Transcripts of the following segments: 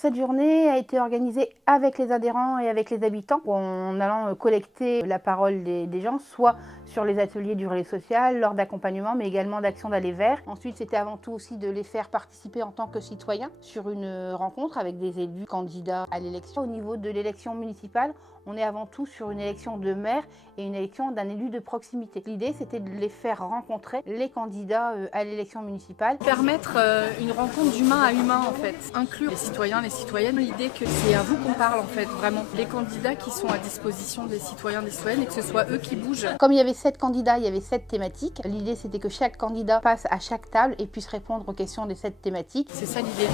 Cette journée a été organisée avec les adhérents et avec les habitants en allant collecter la parole des gens, soit sur les ateliers du relais social, lors d'accompagnement, mais également d'actions d'aller vers. Ensuite, c'était avant tout aussi de les faire participer en tant que citoyens sur une rencontre avec des élus candidats à l'élection. Au niveau de l'élection municipale, on est avant tout sur une élection de maire et une élection d'un élu de proximité. L'idée, c'était de les faire rencontrer les candidats à l'élection municipale. Permettre une rencontre d'humain à humain en fait, inclure les citoyens, les citoyennes, l'idée que c'est à vous qu'on parle en fait, vraiment. Les candidats qui sont à disposition des citoyens, des citoyennes et que ce soit eux qui bougent. Comme il y avait 7 candidats, il y avait 7 thématiques. L'idée, c'était que chaque candidat passe à chaque table et puisse répondre aux questions des 7 thématiques. C'est ça l'idée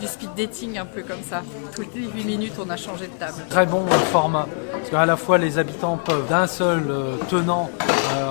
du speed dating, un peu comme ça. Toutes les 8 minutes, on a changé de table. Très bon format, parce qu'à la fois les habitants peuvent d'un seul tenant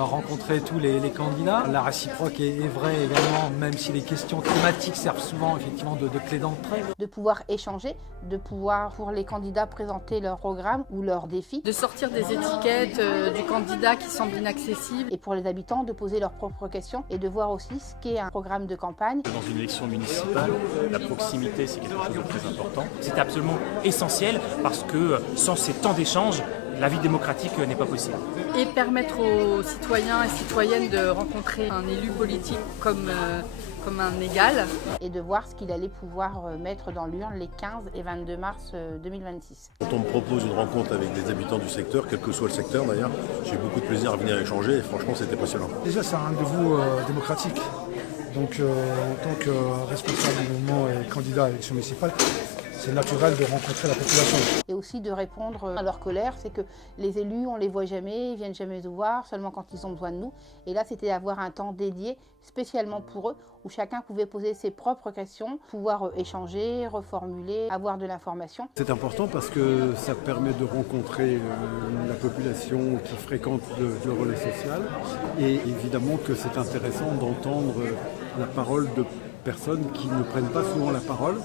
rencontrer tous les candidats. La réciproque est vraie également, même si les questions thématiques servent souvent effectivement de clé d'entrée. De pouvoir échanger, de pouvoir pour les candidats présenter leur programme ou leurs défis. De sortir des étiquettes du candidat qui semble inaccessible. Et pour les habitants, de poser leurs propres questions et de voir aussi ce qu'est un programme de campagne. Dans une élection municipale, la proximité, c'est quelque chose de très important. C'est absolument essentiel parce que sans ces temps d'échange, la vie démocratique n'est pas possible. Et permettre aux citoyens et citoyennes de rencontrer un élu politique comme un égal. Et de voir ce qu'il allait pouvoir mettre dans l'urne les 15 et 22 mars 2026. Quand on me propose une rencontre avec des habitants du secteur, quel que soit le secteur d'ailleurs, j'ai beaucoup de plaisir à venir échanger et franchement c'était passionnant. Déjà c'est un rendez-vous démocratique. Donc en tant que responsable du mouvement et candidat à l'élection municipale, c'est naturel de rencontrer la population. Et aussi de répondre à leur colère, c'est que les élus, on ne les voit jamais, ils viennent jamais nous voir, seulement quand ils ont besoin de nous. Et là, c'était d'avoir un temps dédié spécialement pour eux, où chacun pouvait poser ses propres questions, pouvoir échanger, reformuler, avoir de l'information. C'est important parce que ça permet de rencontrer la population qui fréquente le relais social. Et évidemment que c'est intéressant d'entendre la parole de personnes qui ne prennent pas souvent la parole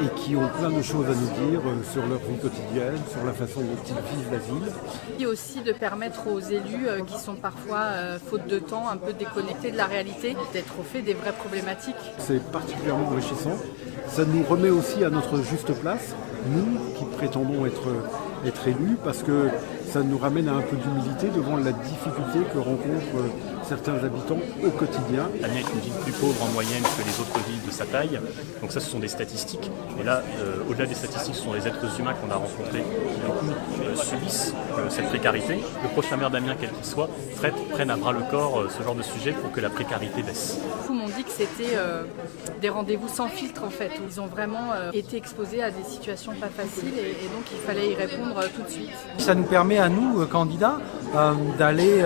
et qui ont plein de choses à nous dire sur leur vie quotidienne, sur la façon dont ils vivent la ville. Et aussi de permettre aux élus qui sont parfois, faute de temps, un peu déconnectés de la réalité, d'être au fait des vraies problématiques. C'est particulièrement enrichissant. Ça nous remet aussi à notre juste place, nous qui prétendons être élus, parce que ça nous ramène à un peu d'humilité devant la difficulté que rencontrent certains habitants au quotidien. Amiens est une ville plus pauvre en moyenne que les autres villes de sa taille, donc ça ce sont des statistiques. Et là, au-delà des statistiques, ce sont les êtres humains qu'on a rencontrés qui du coup subissent cette précarité. Le prochain maire d'Amiens, quel qu'il soit, prenne à bras le corps ce genre de sujet pour que la précarité baisse. Beaucoup m'ont dit que c'était des rendez-vous sans filtre en fait, où ils ont vraiment été exposés à des situations pas faciles et donc il fallait y répondre tout de suite. Ça nous permet à nous, candidats, d'aller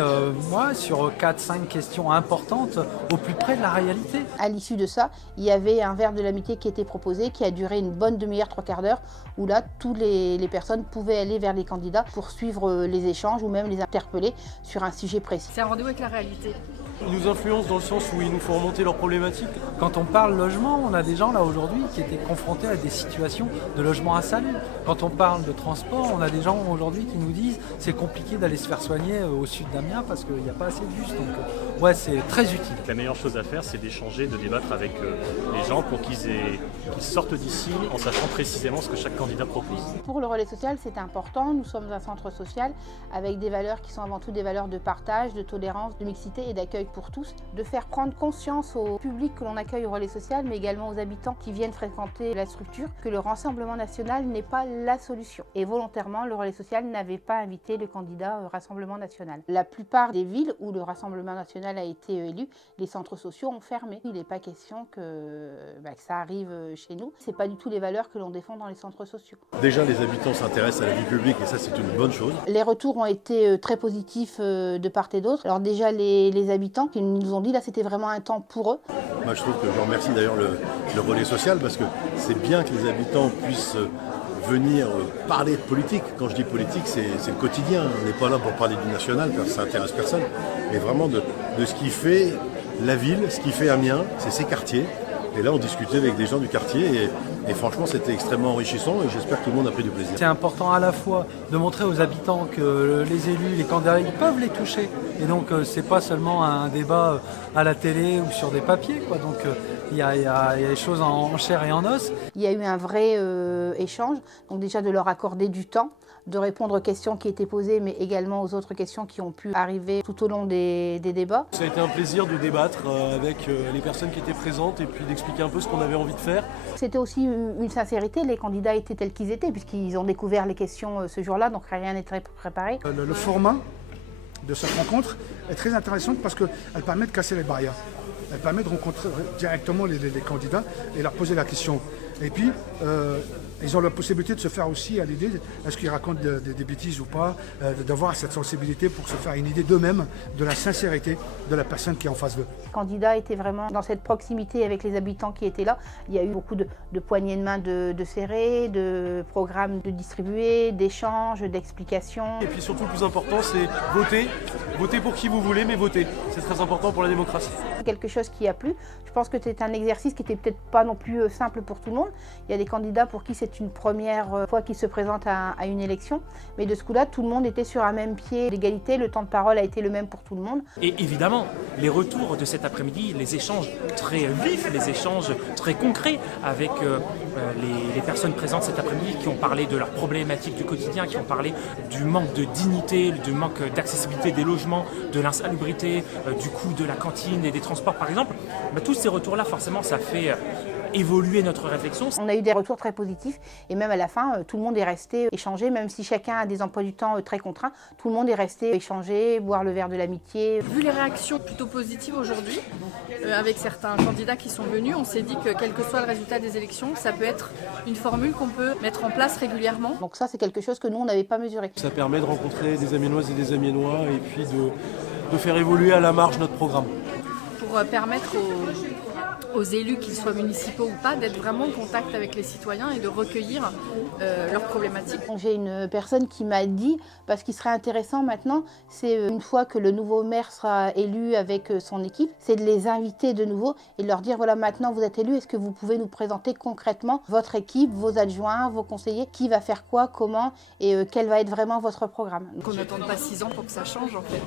sur 4-5 questions importantes au plus près de la réalité. À l'issue de ça, il y avait un verre de l'amitié qui était proposé, qui a duré une bonne demi-heure, 3/4 d'heure, où là, toutes les personnes pouvaient aller vers les candidats pour suivre les échanges ou même les interpeller sur un sujet précis. C'est un rendez-vous avec la réalité. Ils nous influencent dans le sens où ils nous font remonter leurs problématiques. Quand on parle logement, on a des gens là aujourd'hui qui étaient confrontés à des situations de logement insalubre. Quand on parle de transport, on a des gens aujourd'hui qui nous disent c'est compliqué d'aller se faire soigner au sud d'Amiens parce qu'il n'y a pas assez de bus. Donc ouais, c'est très utile. La meilleure chose à faire, c'est d'échanger, de débattre avec les gens pour qu'ils sortent d'ici en sachant précisément ce que chaque candidat propose. Pour le relais social, c'est important. Nous sommes un centre social avec des valeurs qui sont avant tout des valeurs de partage, de tolérance, de mixité et d'accueil pour tous, de faire prendre conscience au public que l'on accueille au relais social, mais également aux habitants qui viennent fréquenter la structure, que le Rassemblement national n'est pas la solution. Et volontairement, le relais social n'avait pas invité le candidat au Rassemblement national. La plupart des villes où le Rassemblement national a été élu, les centres sociaux ont fermé. Il n'est pas question que ça arrive chez nous. C'est pas du tout les valeurs que l'on défend dans les centres sociaux. Déjà les habitants s'intéressent à la vie publique et ça c'est une bonne chose. Les retours ont été très positifs de part et d'autre. Alors déjà les habitants qui nous ont dit là c'était vraiment un temps pour eux. Moi je trouve que je remercie d'ailleurs le relais social parce que c'est bien que les habitants puissent venir parler de politique. Quand je dis politique, c'est le quotidien. On n'est pas là pour parler du national, car ça n'intéresse personne. Mais vraiment de ce qui fait la ville, ce qui fait Amiens, c'est ses quartiers. Et là, on discutait avec des gens du quartier Et franchement, c'était extrêmement enrichissant et j'espère que tout le monde a pris du plaisir. C'est important à la fois de montrer aux habitants que les élus, les candidats, ils peuvent les toucher. Et donc, c'est pas seulement un débat à la télé ou sur des papiers, quoi. Donc, il y a des choses en chair et en os. Il y a eu un vrai échange, donc déjà de leur accorder du temps, de répondre aux questions qui étaient posées, mais également aux autres questions qui ont pu arriver tout au long des débats. Ça a été un plaisir de débattre avec les personnes qui étaient présentes et puis d'expliquer un peu ce qu'on avait envie de faire. C'était aussi une sincérité, les candidats étaient tels qu'ils étaient, puisqu'ils ont découvert les questions ce jour-là, donc rien n'était préparé. Le format de cette rencontre est très intéressant parce qu'elle permet de casser les barrières. Elle permet de rencontrer directement les candidats et leur poser la question. Et puis, ils ont la possibilité de se faire aussi à l'idée, est-ce qu'ils racontent des bêtises ou pas, d'avoir cette sensibilité pour se faire une idée d'eux-mêmes, de la sincérité de la personne qui est en face d'eux. Les candidats étaient vraiment dans cette proximité avec les habitants qui étaient là. Il y a eu beaucoup de poignées de main de serrées, de programmes de distribués, d'échanges, d'explications. Et puis surtout, le plus important, c'est voter. Voter pour qui vous voulez, mais voter. C'est très important pour la démocratie. Quelque chose qui a plu. Je pense que c'est un exercice qui n'était peut-être pas non plus simple pour tout le monde. Il y a des candidats pour qui c'est une première fois qu'ils se présentent à une élection. Mais de ce coup-là, tout le monde était sur un même pied d'égalité. Le temps de parole a été le même pour tout le monde. Et évidemment, les retours de cet après-midi, les échanges très vifs, les échanges très concrets avec les personnes présentes cet après-midi qui ont parlé de leurs problématiques du quotidien, qui ont parlé du manque de dignité, du manque d'accessibilité des logements, de l'insalubrité, du coût de la cantine et des transports par exemple. Tous ces retours-là, forcément, ça fait évoluer notre réflexion. On a eu des retours très positifs et même à la fin, tout le monde est resté échanger, même si chacun a des emplois du temps très contraints, tout le monde est resté échanger, boire le verre de l'amitié. Vu les réactions plutôt positives aujourd'hui, avec certains candidats qui sont venus, on s'est dit que quel que soit le résultat des élections, ça peut être une formule qu'on peut mettre en place régulièrement. Donc ça, c'est quelque chose que nous, on n'avait pas mesuré. Ça permet de rencontrer des Amiénoises et des Amiénois et puis de faire évoluer à la marge notre programme. Pour permettre aux élus, qu'ils soient municipaux ou pas, d'être vraiment en contact avec les citoyens et de recueillir leurs problématiques. J'ai une personne qui m'a dit, parce qu'il serait intéressant maintenant, c'est une fois que le nouveau maire sera élu avec son équipe, c'est de les inviter de nouveau et de leur dire, voilà, maintenant vous êtes élus, est-ce que vous pouvez nous présenter concrètement votre équipe, vos adjoints, vos conseillers, qui va faire quoi, comment et quel va être vraiment votre programme. Qu'on n'attende pas 6 ans pour que ça change en fait.